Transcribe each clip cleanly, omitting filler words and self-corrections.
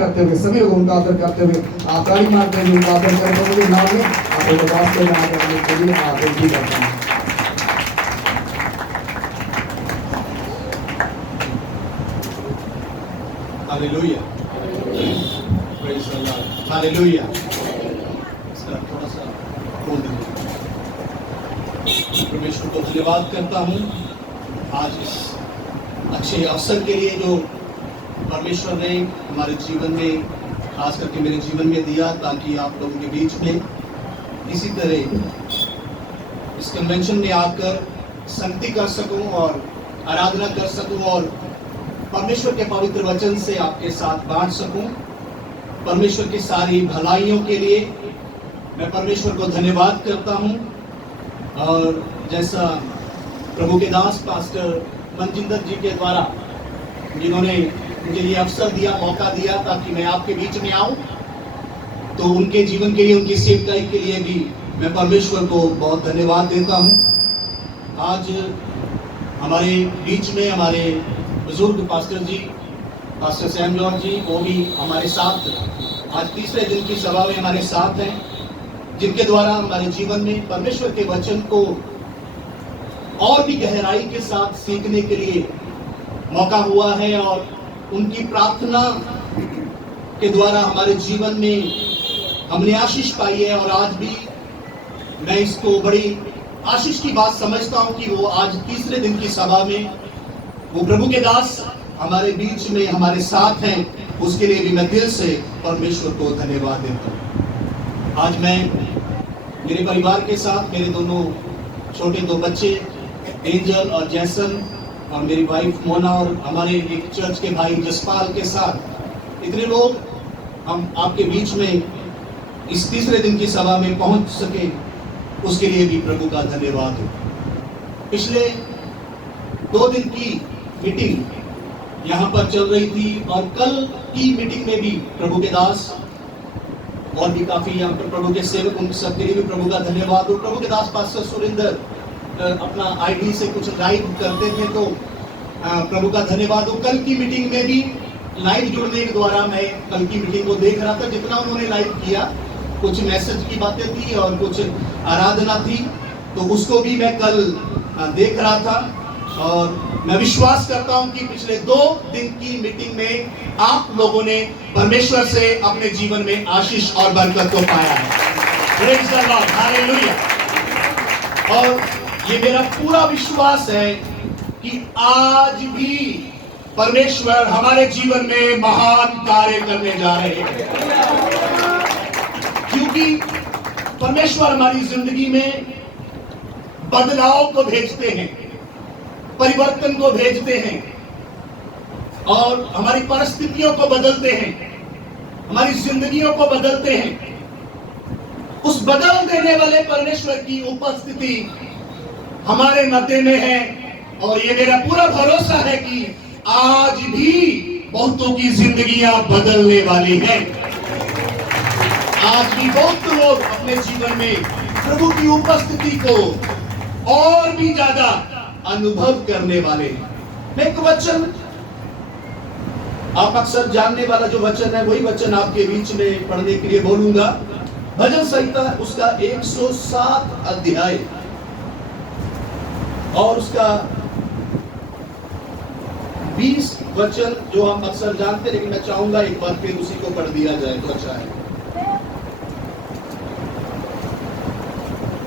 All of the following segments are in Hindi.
करते हुए सभी लोग उनका आदर करते हुए आप ताली मारते हुए उनका आदर करते हुए नाम में आपको वास्ते में आगे आने के लिए आप विनती करते हैं। Hallelujah, praise the Lord, hallelujah. इसका थोड़ा सा बोल दीजिए। परमेश्वर को धन्यवाद करता हूँ आज इस अच्छे अवसर के लिए जो परमेश्वर ने हमारे जीवन में, खास करके मेरे जीवन में दिया, ताकि आप लोगों के बीच में इसी तरह इस कन्वेंशन में आकर संगति कर सकूं और आराधना कर सकूं और परमेश्वर के पवित्र वचन से आपके साथ बांट सकूं। परमेश्वर की सारी भलाइयों के लिए मैं परमेश्वर को धन्यवाद करता हूं। और जैसा प्रभु के दास पास्टर मनजिंदर जी के द्वारा, जिन्होंने मुझे ये अवसर दिया, मौका दिया ताकि मैं आपके बीच में आऊं, तो उनके जीवन के लिए, उनकी सेवकाई के लिए भी मैं परमेश्वर को बहुत धन्यवाद देता हूं। आज हमारे बीच में हमारे बुजुर्ग पास्टर जी, पास्टर सैम जॉर्ज जी, वो भी हमारे साथ आज तीसरे दिन की सभा में हमारे साथ हैं, जिनके द्वारा हमारे जीवन में परमेश्वर के वचन को और भी गहराई के साथ सीखने के लिए मौका हुआ है। और उनकी प्रार्थना के द्वारा हमारे जीवन में हमने आशीष पाई है। और आज भी मैं इसको बड़ी आशीष की बात समझता हूं कि वो आज तीसरे दिन की सभा में वो प्रभु के दास हमारे बीच में हमारे साथ हैं। उसके लिए भी मैं दिल से परमेश्वर को धन्यवाद देता हूं। आज मैं मेरे परिवार के साथ, मेरे दोनों छोटे दो बच्चे एंजल और जैसन, और मेरी वाइफ मोना, और हमारे एक चर्च के भाई जसपाल के साथ इतने लोग हम आपके बीच में इस तीसरे दिन की सभा में पहुंच सके, उसके लिए भी प्रभु का धन्यवाद हो। पिछले 2 दिन की मीटिंग यहाँ पर चल रही थी और कल की मीटिंग में भी प्रभु के दास और भी काफी यहाँ पर प्रभु के सेवक, उन सबके लिए भी प्रभु का धन्यवाद हो। प्रभु के दास पास्टर सुरेंद्र अपना आईडी से कुछ लाइव करते थे, तो प्रभु का धन्यवाद हो। कल की मीटिंग में भी लाइव जुड़ने के द्वारा मैं कल की मीटिंग को देख रहा था। जितना उन्होंने लाइव किया, कुछ मैसेज की बातें थी और कुछ आराधना थी, तो उसको भी मैं कल देख रहा था। और मैं विश्वास करता हूं कि पिछले 2 दिन की मीटिंग में आप लोगों ने परमेश्वर से अपने जीवन में आशीष और बरकत को पाया है। Praise the Lord, hallelujah. और ये मेरा पूरा विश्वास है कि आज भी परमेश्वर हमारे जीवन में महान कार्य करने जा रहे हैं, क्योंकि परमेश्वर हमारी जिंदगी में बदलाव को भेजते हैं, परिवर्तन को भेजते हैं और हमारी परिस्थितियों को बदलते हैं, हमारी जिंदगियों को बदलते हैं। उस बदल देने वाले परमेश्वर की उपस्थिति हमारे मध्य में है। और ये मेरा पूरा भरोसा है कि आज भी बहुतों की जिंदगियां बदलने वाली हैं। आज भी बहुत लोग अपने जीवन में प्रभु की उपस्थिति को और भी ज्यादा अनुभव करने वाले हैं। मैं एक वचन, आप अक्सर जानने वाला जो वचन है, वही वचन आपके बीच में पढ़ने के लिए बोलूंगा। भजन संहिता उसका 107 अध्याय और उसका 20 वचन जो हम अक्सर जानते हैं, लेकिन मैं चाहूंगा एक बार फिर उसी को पढ़ दिया जाए तो अच्छा है।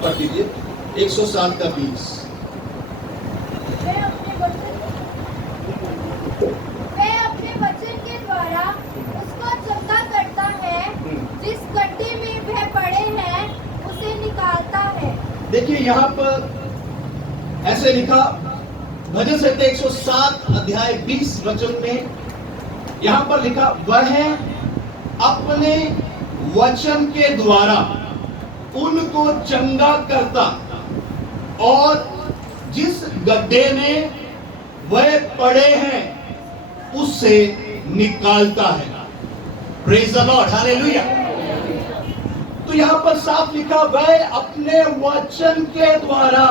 पढ़ दीजिए 107 का 20। देखिए यहाँ पर ऐसे लिखा, भजन संहिता 107 अध्याय 20 वचन में यहाँ पर लिखा, वह अपने वचन के द्वारा उनको चंगा करता और जिस गड्ढे में वह पड़े हैं उससे निकालता है। Praise the Lord, hallelujah. तो यहां पर साफ लिखा, वह अपने वचन के द्वारा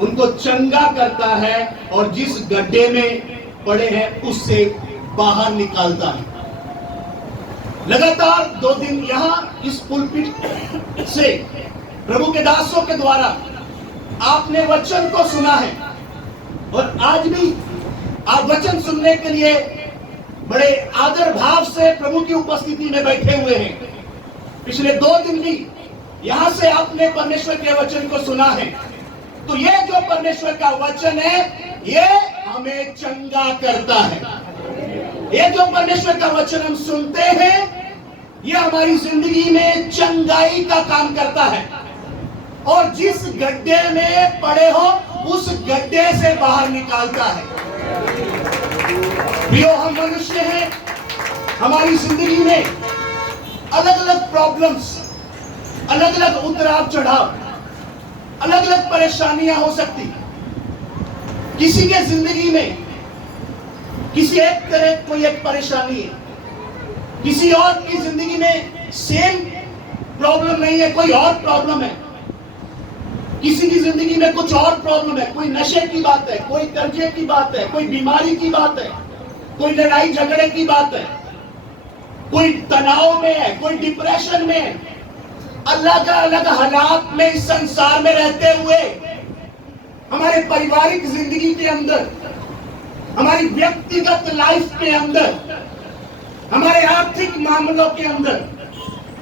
उनको चंगा करता है और जिस गड्ढे में पड़े हैं उससे बाहर निकालता है। लगातार 2 दिन यहाँ इस पुलपिट से प्रभु के दासों के द्वारा आपने वचन को सुना है, और आज भी आप वचन सुनने के लिए बड़े आदर भाव से प्रभु की उपस्थिति में बैठे हुए हैं। पिछले 2 दिन भी यहां से आपने परमेश्वर के वचन को सुना है। तो ये जो परमेश्वर का वचन है, ये हमें चंगा करता है। ये जो परमेश्वर का वचन हम सुनते हैं, ये हमारी जिंदगी में चंगाई का काम करता है, और जिस गड्ढे में पड़े हो उस गड्ढे से बाहर निकालता है। प्रियो, हम मनुष्य हैं, हमारी जिंदगी में अलग अलग प्रॉब्लम्स, अलग अलग उतराव चढ़ाव, अलग अलग परेशानियां हो सकती। किसी के जिंदगी में किसी एक तरह कोई एक परेशानी है, किसी और की जिंदगी में सेम प्रॉब्लम नहीं है, कोई और प्रॉब्लम है। किसी की जिंदगी में कुछ और प्रॉब्लम है, कोई नशे की बात है, कोई कर्जे की बात है, कोई बीमारी की बात है, कोई लड़ाई झगड़े की बात है, कोई तनाव में है, कोई डिप्रेशन में है। अलग अलग हालात में इस संसार में रहते हुए हमारे पारिवारिक जिंदगी के अंदर, हमारी व्यक्तिगत लाइफ के अंदर, हमारे आर्थिक मामलों के अंदर,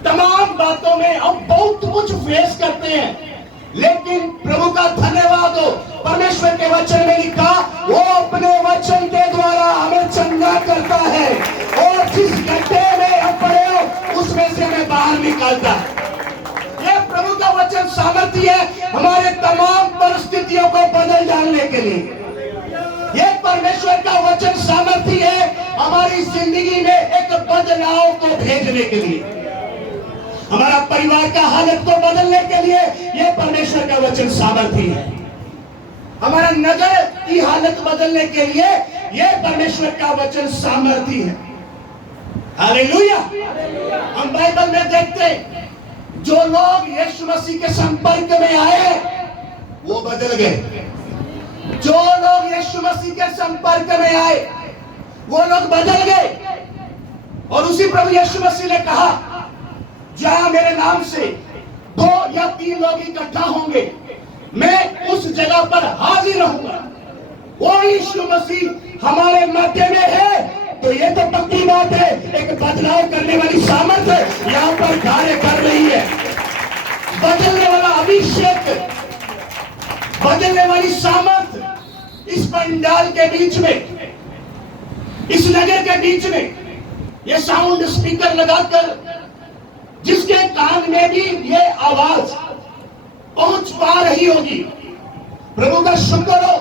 तमाम बातों में हम बहुत कुछ फेस करते हैं। लेकिन प्रभु का धन्यवाद हो, परमेश्वर के वचन में लिखा, वो अपने वचन के द्वारा हमें चंगा करता है, और जिस गड्ढे में हम पड़े हो उसमें से हमें बाहर निकालता है। ये प्रभु का वचन सामर्थ्य है हमारे तमाम परिस्थितियों को बदल डालने के लिए। ये परमेश्वर का वचन सामर्थ्य है हमारी जिंदगी में एक बदलाव को भेजने के लिए, हमारा परिवार का हालत को बदलने के लिए। ये परमेश्वर का वचन सामर्थ्य है हमारा नगर की हालत बदलने के लिए। ये परमेश्वर का वचन सामर्थ्य है। हालेलुया। हम बाइबल में देखते हैं, जो लोग यीशु मसीह के संपर्क में आए वो बदल गए। जो लोग यीशु मसीह के संपर्क में आए वो लोग बदल गए। और उसी प्रभु यीशु मसीह ने कहा, जहां मेरे नाम से 2 या 3 लोग इकट्ठा होंगे, मैं उस जगह पर हाजिर रहूंगा। वो यीशु मसीह हमारे मध्य में है, तो ये तो पक्की बात है, एक बदलाव करने वाली सामर्थ्य यहाँ पर कार्य कर रही है। बदलने वाला अभिषेक, बदलने वाली सामर्थ्य इस पंडाल के बीच में, इस नगर के बीच में, ये साउंड स्पीकर लगाकर जिसके कान में भी ये आवाज पहुंच पा रही होगी, प्रभु का शुक्र हो,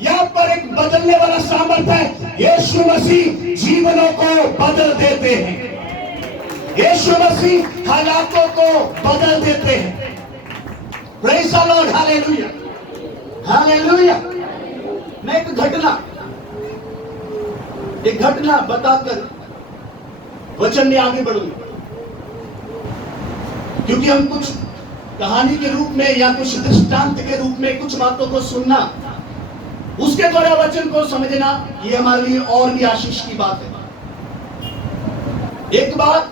यहाँ पर एक बदलने वाला सामर्थ्य है। यीशु मसीह जीवनों को बदल देते हैं। यीशु मसीह हालातों को बदल देते हैं। Praise the Lord, hallelujah, hallelujah. मैं एक घटना बताकर वचन में आगे बढ़ूंगा, क्योंकि हम कुछ कहानी के रूप में या कुछ दृष्टांत के रूप में कुछ बातों को सुनना, उसके द्वारा वचन को समझना, ये हमारे लिए और भी आशीष की बात है। एक बात,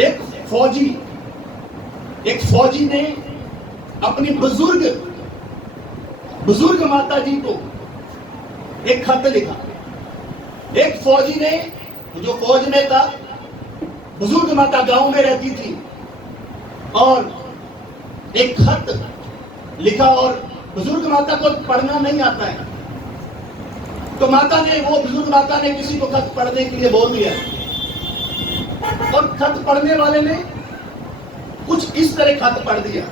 एक फौजी ने अपनी बुजुर्ग माता जी को एक खत लिखा। एक फौजी ने, जो फौज में था, बुजुर्ग माता गांव में रहती थी, और एक खत लिखा, और बुजुर्ग माता को पढ़ना नहीं आता है, तो वो बुजुर्ग माता ने किसी को खत पढ़ने के लिए बोल दिया, और खत पढ़ने वाले ने कुछ इस तरह खत पढ़ दिया।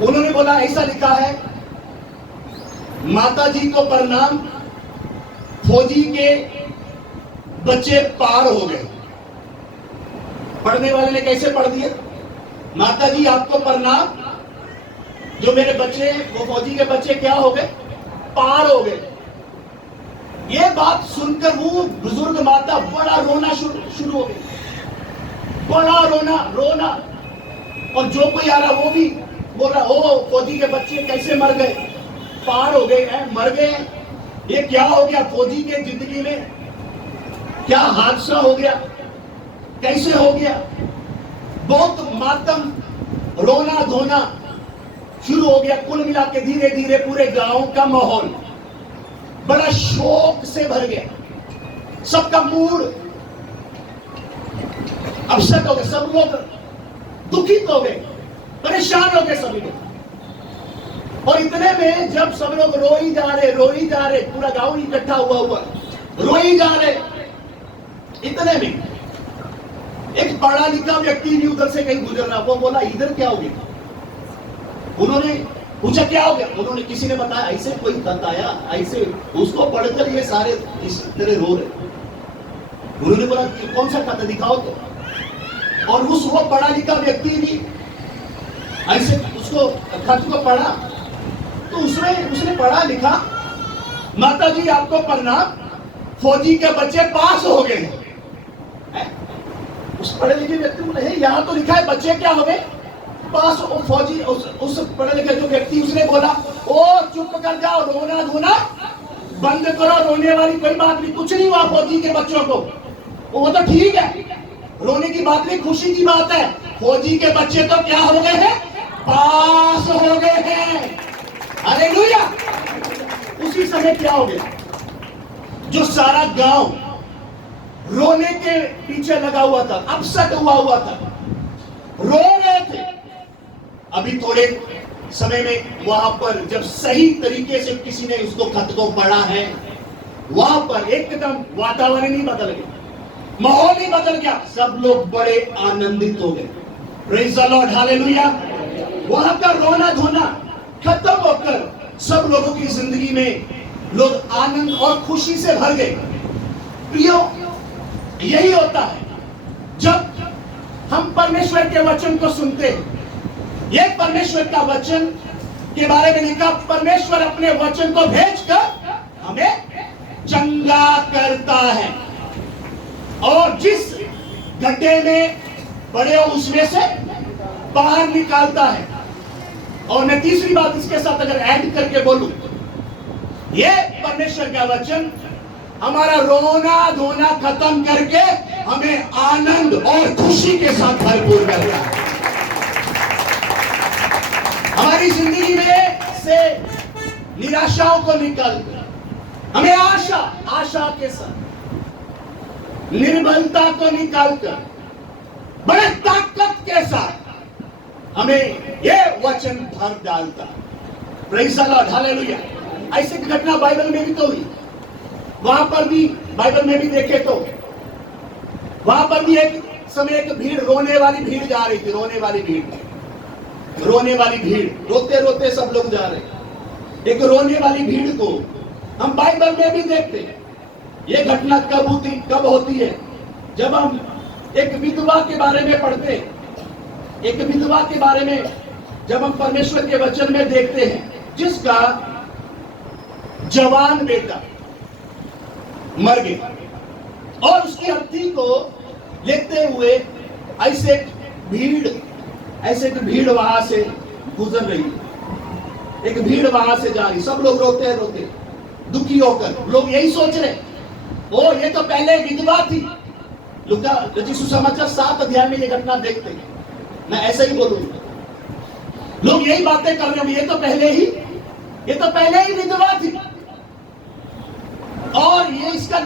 उन्होंने बोला, ऐसा लिखा है, माता जी को प्रणाम, फौजी के बच्चे पार हो गए। पढ़ने वाले ने कैसे पढ़ दिया, माता जी आपको प्रणाम, जो मेरे बच्चे, वो फौजी के बच्चे क्या हो गए, पार हो गए। ये बात सुनकर वो बुजुर्ग माता बड़ा रोना शुरू हो गई, बड़ा रोना। और जो कोई आ रहा वो भी बोल रहा, ओ फौजी के बच्चे कैसे मर गए, पार हो गए हैं, मर गए हैं, ये क्या हो गया फौजी के जिंदगी में। क्या हादसा हो गया, कैसे हो गया। बहुत मातम, रोना धोना शुरू हो गया। कुल मिला के धीरे धीरे पूरे गांव का माहौल बड़ा शोक से भर गया। सबका मूड अपसेट हो गया, सब लोग दुखित हो गए, परेशान हो गए सभी लोग। और इतने में जब सब लोग रो ही जा रहे, पूरा गांव इकट्ठा हुआ रो ही जा रहे, इतने में एक पढ़ा लिखा व्यक्ति भी उधर से कहीं गुजर रहा। वो बोला इधर क्या हो गया। उन्होंने पूछा क्या हो गया। उन्होंने किसी ने बताया ऐसे कोई बताया, ऐसे उसको पढ़कर ये सारे इस तरह रो रहे। उन्होंने बोला कौन सा खाता दिखाओ तो। और वो पढ़ा लिखा व्यक्ति भी ऐसे उसको खत को पढ़ा तो उसने पढ़ा लिखा, माता जी आपको प्रणाम, फौजी के बच्चे पास हो गए। उस पढ़े लिखे व्यक्ति बोले यहाँ तो लिखा है बच्चे क्या हो गए पास। फौजी उस पढ़े लिखे जो व्यक्ति उसने बोला ओ चुप कर जाओ, रोना धोना बंद करो, रोने वाली कोई बात नहीं, कुछ नहीं हुआ फौजी के बच्चों को। वो तो ठीक है, रोने की बात नहीं, खुशी की बात है। फौजी के बच्चे तो क्या हो गए हैं, पास हो गए हैं। हालेलुया। उसी समय क्या हो गया, जो सारा गांव रोने के पीछे लगा हुआ था, अपसेट हुआ था, रो रहे थे। अभी थोड़े समय में वहां पर जब सही तरीके से किसी ने उसको खत को पढ़ा है, वहां पर एकदम वातावरण ही बदल गया, माहौल ही बदल गया। सब लोग बड़े आनंदित हो गए। Praise the Lord, hallelujah. वहां का रोना धोना खत्म होकर सब लोगों की जिंदगी में लोग आनंद और खुशी से भर गए। प्रियो, यही होता है जब हम परमेश्वर के वचन को सुनते हैं। ये परमेश्वर का वचन के बारे में लिखा, परमेश्वर अपने वचन को भेजकर हमें चंगा करता है और जिस गड्ढे में पड़े हो उसमें से बाहर निकालता है। और मैं तीसरी बात इसके साथ अगर ऐड करके बोलूं, ये परमेश्वर का वचन हमारा रोना धोना खत्म करके हमें आनंद और खुशी के साथ भरपूर करता है। हमारी जिंदगी में से निराशाओं को निकाल हमें आशा के साथ, निर्बलता को निकालकर बड़े ताकत के साथ हमें यह वचन भर डालता। Praise the Lord, hallelujah. ऐसी घटना बाइबल में भी तो हुई। वहां पर भी बाइबल में भी देखे तो वहां पर भी एक समय एक भीड़, रोने वाली भीड़ जा रही थी, रोने वाली भीड़, रोते रोते सब लोग जा रहे। एक रोने वाली भीड़ को हम बाइबल में भी देखते हैं। ये घटना कब होती है, जब हम एक विधवा के बारे में पढ़ते हैं। एक विधवा के बारे में जब हम परमेश्वर के वचन में देखते हैं, जिसका जवान बेटा मर गया और उसकी अर्थी को लेते हुए ऐसे एक भीड़ वहां से गुजर रही है। एक भीड़ वहां से जा रही, सब लोग रोते दुखी होकर। लोग यही सोच रहे, ओ ये तो पहले विधवा थी। लूका रचित सुसमाचार 7 अध्याय में ये घटना देखते हैं। मैं ऐसे ही बोलूंगा, लोग यही बातें कर रहे हैं, ये तो पहले ही विधवा थी और ये इसका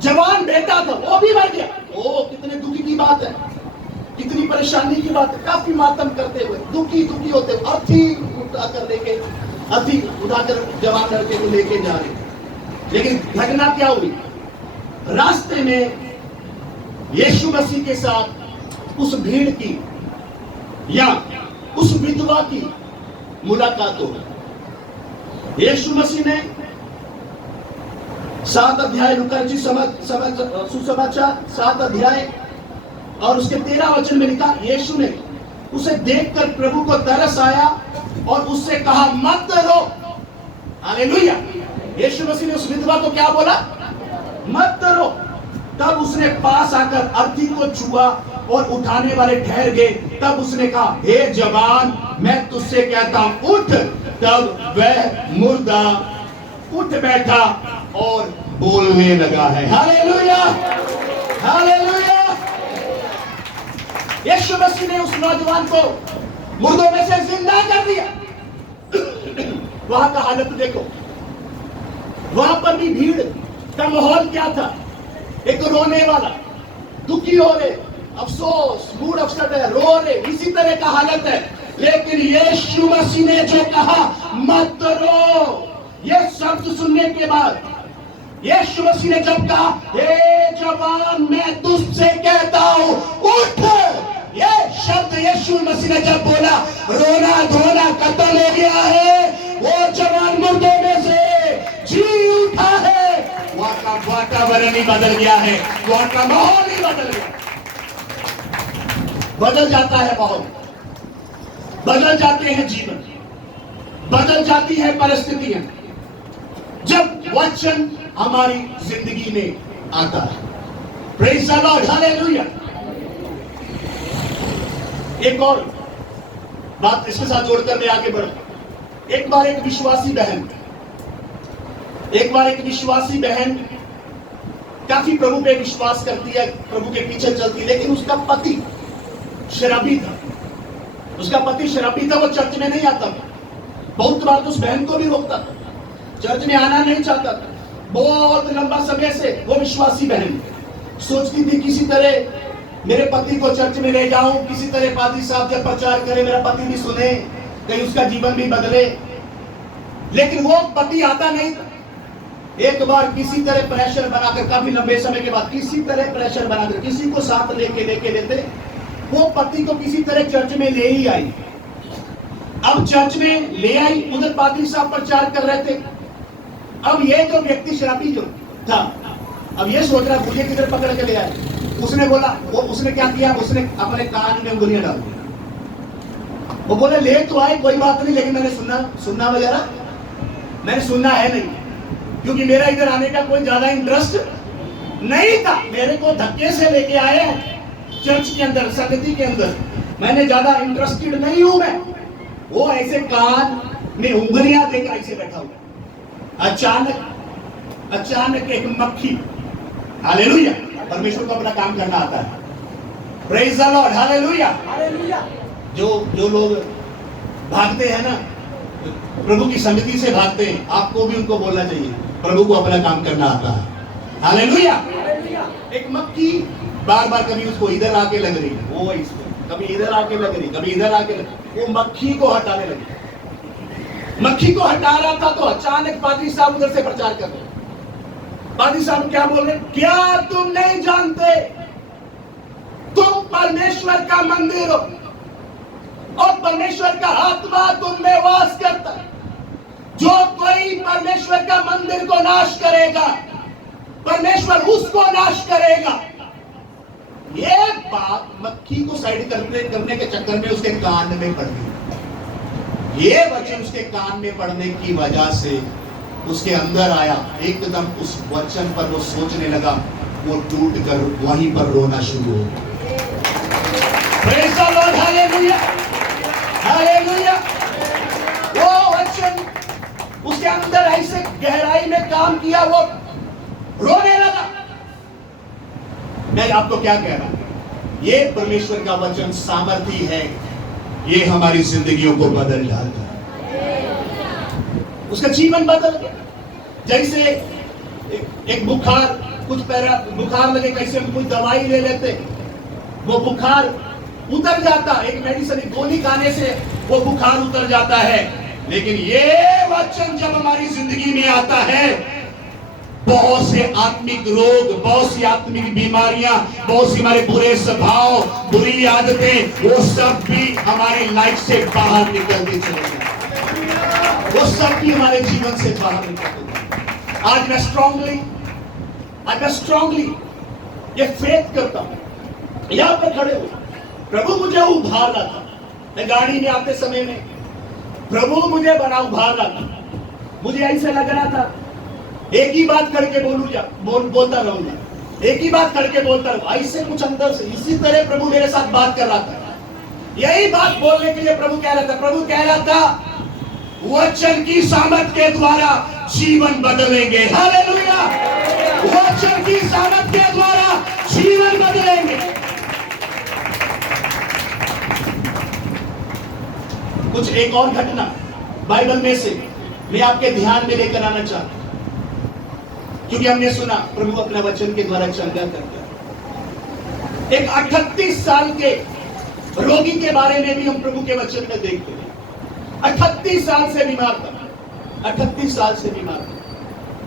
जवान बेटा था, वो भी मर गया। ओ कितने दुखी की बात है, कितनी परेशानी की बात है। काफी मातम करते हुए, दुखी होते हुए अर्थी उठाकर जवान लड़के को लेके जा रहे। लेकिन घटना क्या हुई, रास्ते में यीशु मसीह के साथ उस भीड़ की या उस विधवा की मुलाकात हो गई। यीशु मसीह ने 7 अध्याय सुसमाचार 7 अध्याय और उसके 13 वचन में लिखा, यीशु ने उसे देखकर प्रभु को तरस आया और उससे कहा मत रो। हालेलुया। यीशु मसीह ने उस विधवा को क्या बोला, मत रो। तब उसने पास आकर अर्थी को छुआ और उठाने वाले ठहर गए। तब उसने कहा, हे जवान, मैं तुझसे कहता हूं उठ। तब वह मुर्दा उठ बैठा और बोलने लगा है। Hallelujah, hallelujah. यीशु मसीह ने उस नौजवान को मुर्दों में से जिंदा कर दिया। वहां का हालत देखो, वहां पर भी भीड़ का माहौल क्या था? एक रोने वाला, दुखी हो रहे, अफसोस, मूड अपसेट है, रो रहे, इसी तरह का हालत है। लेकिन यीशु मसीह ने जो कहा मत रो, ये शब्द सुनने के बाद यीशु मसीह ने जब कहा हे जवान मैं तुझसे कहता हूं उठ, ये शब्द यीशु मसीह ने जब बोला, रोना धोना खत्म हो गया है। वो जवान मुर्दों में से जी उठा है। वहां का वातावरण ही बदल गया है, वहां का माहौल ही बदल गया। बदल जाता है माहौल, बदल जाते हैं जीवन, बदल जाती है परिस्थितियां जब वचन हमारी जिंदगी में आता है। Praise the Lord, hallelujah. एक और बात इसके साथ जोड़कर मैं आगे बढ़ूं। एक बार एक विश्वासी बहन काफी प्रभु पे विश्वास करती है, प्रभु के पीछे चलती, लेकिन उसका पति शराबी था। वो चर्च में नहीं आता था। बहुत बार तो उस बहन को भी रोकता था, चर्च में आना नहीं चाहता था। बहुत लंबा समय से वो विश्वासी बहन सोचती थी किसी तरह मेरे पति को चर्च में ले जाऊं, किसी तरह पादी साहब जब प्रचार करे मेरा पति भी सुने, कहीं उसका जीवन भी बदले। लेकिन वो पति आता नहीं था। एक बार किसी तरह प्रेशर बनाकर, काफी लंबे समय के बाद किसी तरह प्रेशर बनाकर, किसी को साथ लेते वो पति को किसी तरह चर्च में ले ही आई। अब चर्च में ले आई, उधर पादरी साहब प्रचार कर रहे थे। अब ये जो व्यक्ति शराबी जो था, अब ये सोच रहा मुझे किधर पकड़ के ले आए। उसने बोला, उसने क्या किया, उसने अपने कान में उंगलियां डाल दी। वो बोले ले तो आए कोई बात नहीं, लेकिन मैंने सुनना वगैरह मैंने सुनना है नहीं, क्योंकि मेरा इधर आने का कोई ज्यादा इंटरेस्ट नहीं था। मेरे को धक्के से लेके आए चर्च के अंदर, संगति के अंदर, मैंने ज्यादा इंटरेस्टेड नहीं हूं मैं। वो ऐसे कान में उंगलियां देकर ऐसे बैठा हुआ। अचानक एक मक्खी, हालेलुया, परमेश्वर को अपना काम करना आता है। Praise the Lord, hallelujah, hallelujah. जो लोग भागते हैं ना, प्रभु की संगति से भागते हैं, आपको भी उनको बोलना चाहिए प्रभु को अपना काम करना आता है। हालेलुया। एक मक्खी बार कभी उसको इधर आके लग रही, वो इसको कभी इधर आके लग रही, कभी इधर आके लग रही। वो मक्खी को हटाने लगी। मक्खी को हटा रहा था तो अचानक पादरी साहब उधर से प्रचार कर रहे। पादरी साहब क्या बोल रहे? क्या तुम नहीं जानते तुम परमेश्वर का मंदिर हो और परमेश्वर का आत्मा तुम में वास करता है। जो कोई परमेश्वर का मंदिर को नाश करेगा, परमेश्वर उसको नाश करेगा। ये बात मक्खी को साइड करने के चक्कर में उसके कान में पड़ गई। ये वचन उसके कान में पड़ने की वजह से उसके अंदर आया। एकदम उस वचन पर वो सोचने लगा, वो टूट कर वहीं पर रोना शुरू हो गया। Praise the Lord, hallelujah, hallelujah. वो वचन उसके अंदर ऐसे गहराई में काम किया, वो रोने लगा। मैं आपको क्या कह रहा हूं, ये परमेश्वर का वचन सामर्थी है, ये हमारी जिंदगियों को बदल डालता है। उसका जीवन बदल गया। जैसे एक बुखार, कुछ बुखार लगे, कैसे हम कोई दवाई ले लेते, वो बुखार उतर जाता, एक मेडिसिन, एक गोली खाने से वो बुखार उतर जाता है। लेकिन ये वचन जब हमारी जिंदगी में आता है, बहुत से आत्मिक रोग, बहुत सी आत्मिक बीमारियां, बहुत सी हमारे बुरे स्वभाव, बुरी आदतें, वो सब भी हमारी लाइफ से बाहर निकलती चले जाए। वो सब भी हमारे जीवन से बाहर निकलते। आज मैं स्ट्रांगली ये फेथ करता हूं। यहां पर खड़े हो, प्रभु मुझे उभार रहा था। मैं गाड़ी में आते समय में प्रभु मुझे उभार रहा था। मुझे ऐसे लग रहा था एक ही बात करके बोलता रहूंगा, एक ही बात करके बोलता रहूंगा। ऐसे कुछ अंदर से इसी तरह प्रभु मेरे साथ बात कर रहा था। यही बात बोलने के लिए प्रभु कह रहा था वचन की सामर्थ के द्वारा जीवन बदलेंगे। हालेलुया। वचन की सामर्थ के द्वारा जीवन बदलेंगे। कुछ एक और घटना बाइबल में से मैं आपके ध्यान में लेकर आना चाहता हूं, क्योंकि हमने सुना प्रभु अपने वचन के द्वारा चंगा करता है। एक 38 साल के रोगी के बारे में भी हम प्रभु के वचन में देखते हैं। 38 साल से बीमार था, 38 साल से बीमार था।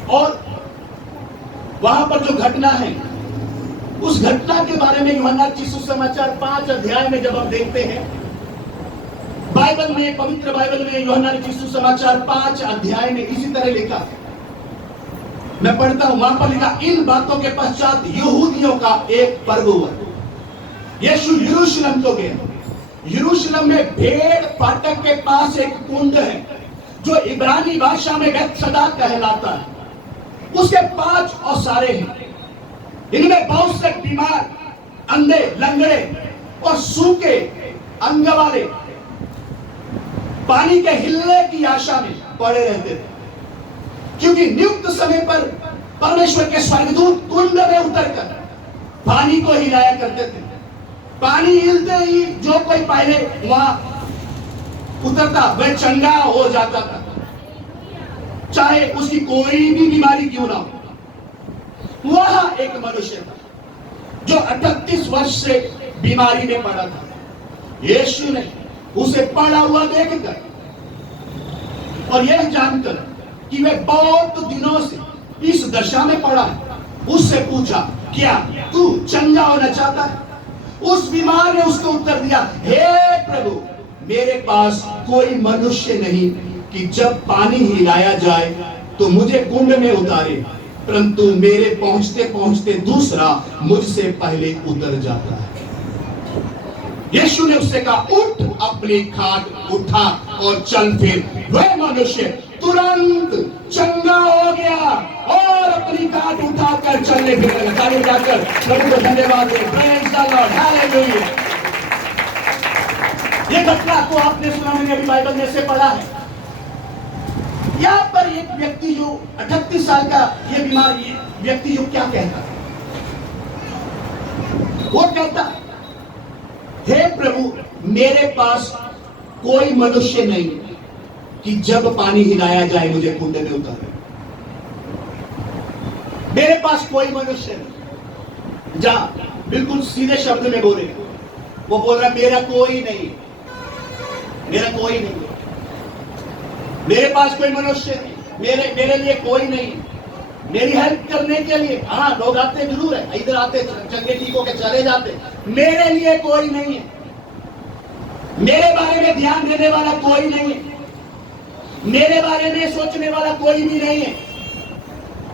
और वहां पर जो घटना है, उस घटना के बारे में यूहन्ना की सुसमाचार 5 अध्याय में जब हम देखते हैं, बाइबल में, पवित्र बाइबल में यूहन्ना की सुसमाचार 5 अध्याय में इसी तरह लिखा है। मैं पढ़ता हूं, वहां पर लिखा, इन बातों के पश्चात यहूदियों का एक पर्व हुआ। यीशु यरूशलेम को गए। यरूशलेम में भेड़ फाटक के पास एक कुंड है जो इब्रानी भाषा में बेतसदा कहलाता है। उसके 5 औसारे हैं। इनमें बहुत से बीमार, अंधे, लंगड़े और सूखे अंग वाले पानी के हिलने की आशा में पड़े रहते थे, क्योंकि नियुक्त समय पर परमेश्वर के स्वर्गदूत कुंड में उतरकर पानी को हिलाया करते थे। पानी हिलते ही जो कोई पहले वहां उतरता वह चंगा हो जाता था, चाहे उसकी कोई भी बीमारी क्यों ना हो। वहां एक मनुष्य था जो 38 वर्ष से बीमारी में पड़ा था। यीशु ने उसे पड़ा हुआ देखकर और यह जानकर कि वह बहुत दिनों से इस दशा में पड़ा है, उससे पूछा, क्या तू चंगा होना चाहता है? उस बीमार ने उसको उत्तर दिया, हे प्रभु, मेरे पास कोई मनुष्य नहीं कि जब पानी हिलाया जाए तो मुझे कुंड में उतारे, परंतु मेरे पहुंचते पहुंचते दूसरा मुझसे पहले उतर जाता है। यीशु ने उससे कहा, उठ, अपनी खाट उठा और चल। फिर वह मनुष्य तुरंत चंगा हो गया और अपनी खाट उठाकर चलने फिरने लगा। ताली बजाकर प्रभु को धन्यवाद दें। Praise the Lord, hallelujah. ये घटना को आपने सुना, मैंने अभी बाइबल में से पढ़ा है। यहाँ पर एक व्यक्ति जो 38 साल का ये बीमार व्यक्ति जो क्या कहता, वो कहता, हे प्रभु, मेरे पास कोई मनुष्य नहीं कि जब पानी हिलाया जाए मुझे कुंड में उतारे। मेरे पास कोई मनुष्य नहीं। जा, बिल्कुल सीधे शब्द में बोले, वो बोल रहा, मेरा कोई नहीं, मेरा कोई नहीं, मेरे पास कोई मनुष्य नहीं, मेरे लिए कोई नहीं, मेरी हेल्प करने के लिए। हाँ, लोग आते जरूर है, इधर आते, चंगे ठीक होके चले जाते, मेरे लिए कोई नहीं है, मेरे बारे में ध्यान देने वाला कोई नहीं है, मेरे बारे में सोचने वाला कोई भी नहीं है।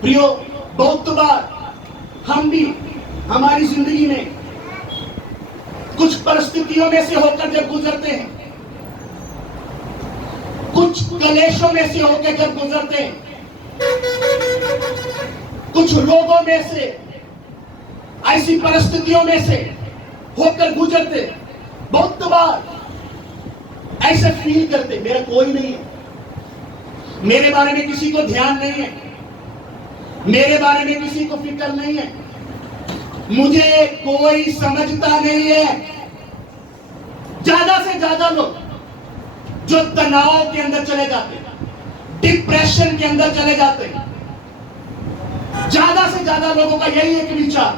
प्रियो, बहुत बार हम भी हमारी जिंदगी में कुछ परिस्थितियों में से होकर जब गुजरते हैं, कुछ कलेशों में से होकर जब गुजरते हैं, कुछ रोगों में से, ऐसी परिस्थितियों में से होकर गुजरते, बहुत बार ऐसे फील करते, मेरा कोई नहीं है, मेरे बारे में किसी को ध्यान नहीं है, मेरे बारे में किसी को फिक्र नहीं है, मुझे कोई समझता नहीं है। ज्यादा से ज्यादा लोग जो तनाव के अंदर चले जाते हैं, डिप्रेशन के अंदर चले जाते हैं, ज्यादा से ज्यादा लोगों का यही एक विचार,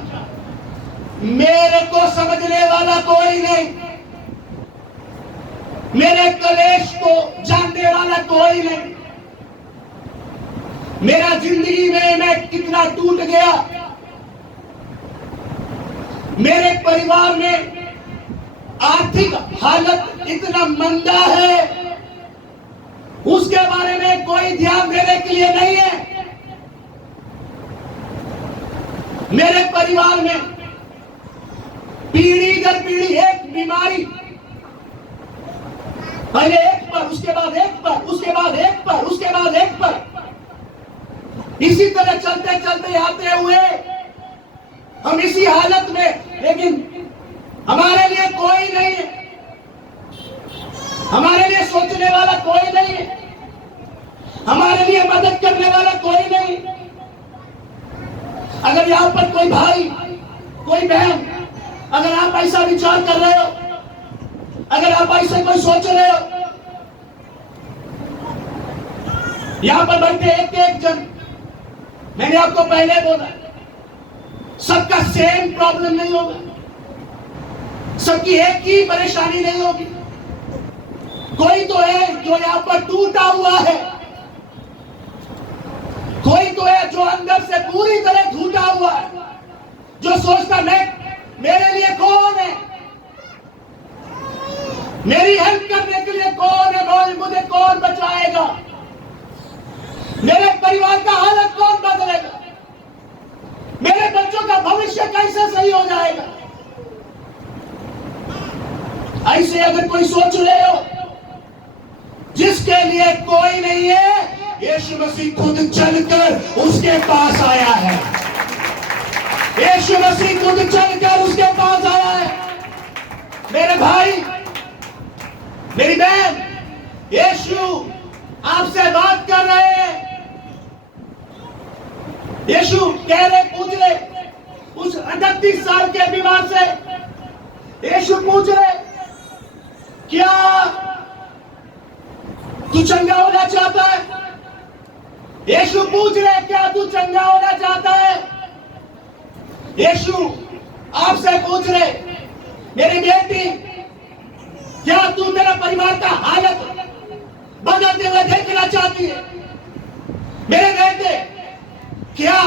मेरे को समझने वाला कोई नहीं, मेरे कलेश को जानने वाला कोई नहीं, मेरा जिंदगी में मैं कितना टूट गया, मेरे परिवार में आर्थिक हालत इतना मंदा है, उसके बारे में कोई ध्यान देने के लिए नहीं है। मेरे परिवार में पीढ़ी दर पीढ़ी एक बीमारी, पहले एक पर, उसके बाद एक पर, उसके बाद एक पर, उसके बाद एक पर, इसी तरह चलते चलते आते हुए हम इसी हालत में, लेकिन हमारे लिए कोई नहीं है, हमारे लिए सोचने वाला कोई नहीं है, हमारे लिए मदद करने वाला कोई नहीं। अगर यहाँ पर कोई भाई, कोई बहन, अगर आप ऐसा विचार कर रहे हो, अगर आप ऐसे कोई सोच रहे हो, यहां पर बैठे एक एक जन, मैंने आपको पहले बोला, सबका सेम प्रॉब्लम नहीं होगा, सबकी एक ही परेशानी नहीं होगी। कोई तो है जो यहां पर टूटा हुआ है, कोई तो है जो अंदर से पूरी तरह टूटा हुआ है, जो सोचता मेरे लिए कौन है, मेरी हेल्प करने के लिए कौन है, मुझे कौन बचाएगा, मेरे परिवार का हालत कौन बदलेगा, मेरे बच्चों का भविष्य कैसे सही हो जाएगा। ऐसे अगर कोई सोच रहे हो, जिसके लिए कोई नहीं है, यीशु मसीह खुद चलकर उसके पास आया है। यीशु मसीह खुद चलकर उसके पास आया है। मेरे भाई, मेरी बहन, यीशु आपसे बात कर रहे हैं। यीशु कह रहे, पूछ रहे उस 38 साल के बीमार से, यीशु पूछ रहे, क्या तू चंगा होना चाहता है? यीशु पूछ रहे, क्या तू चंगा होना चाहता है? यीशु आपसे पूछ रहे, मेरी बेटी, क्या तू मेरा परिवार का हालत बदलते हुए देखना चाहती है? मेरे बेटे, क्या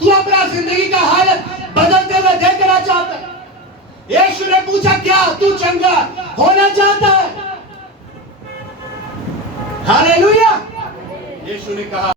तू अपना जिंदगी का हालत बदलते हुए देखना चाहता है? यीशु ने पूछा, क्या तू चंगा होना चाहता है? हालेलुया। यीशु ने कहा,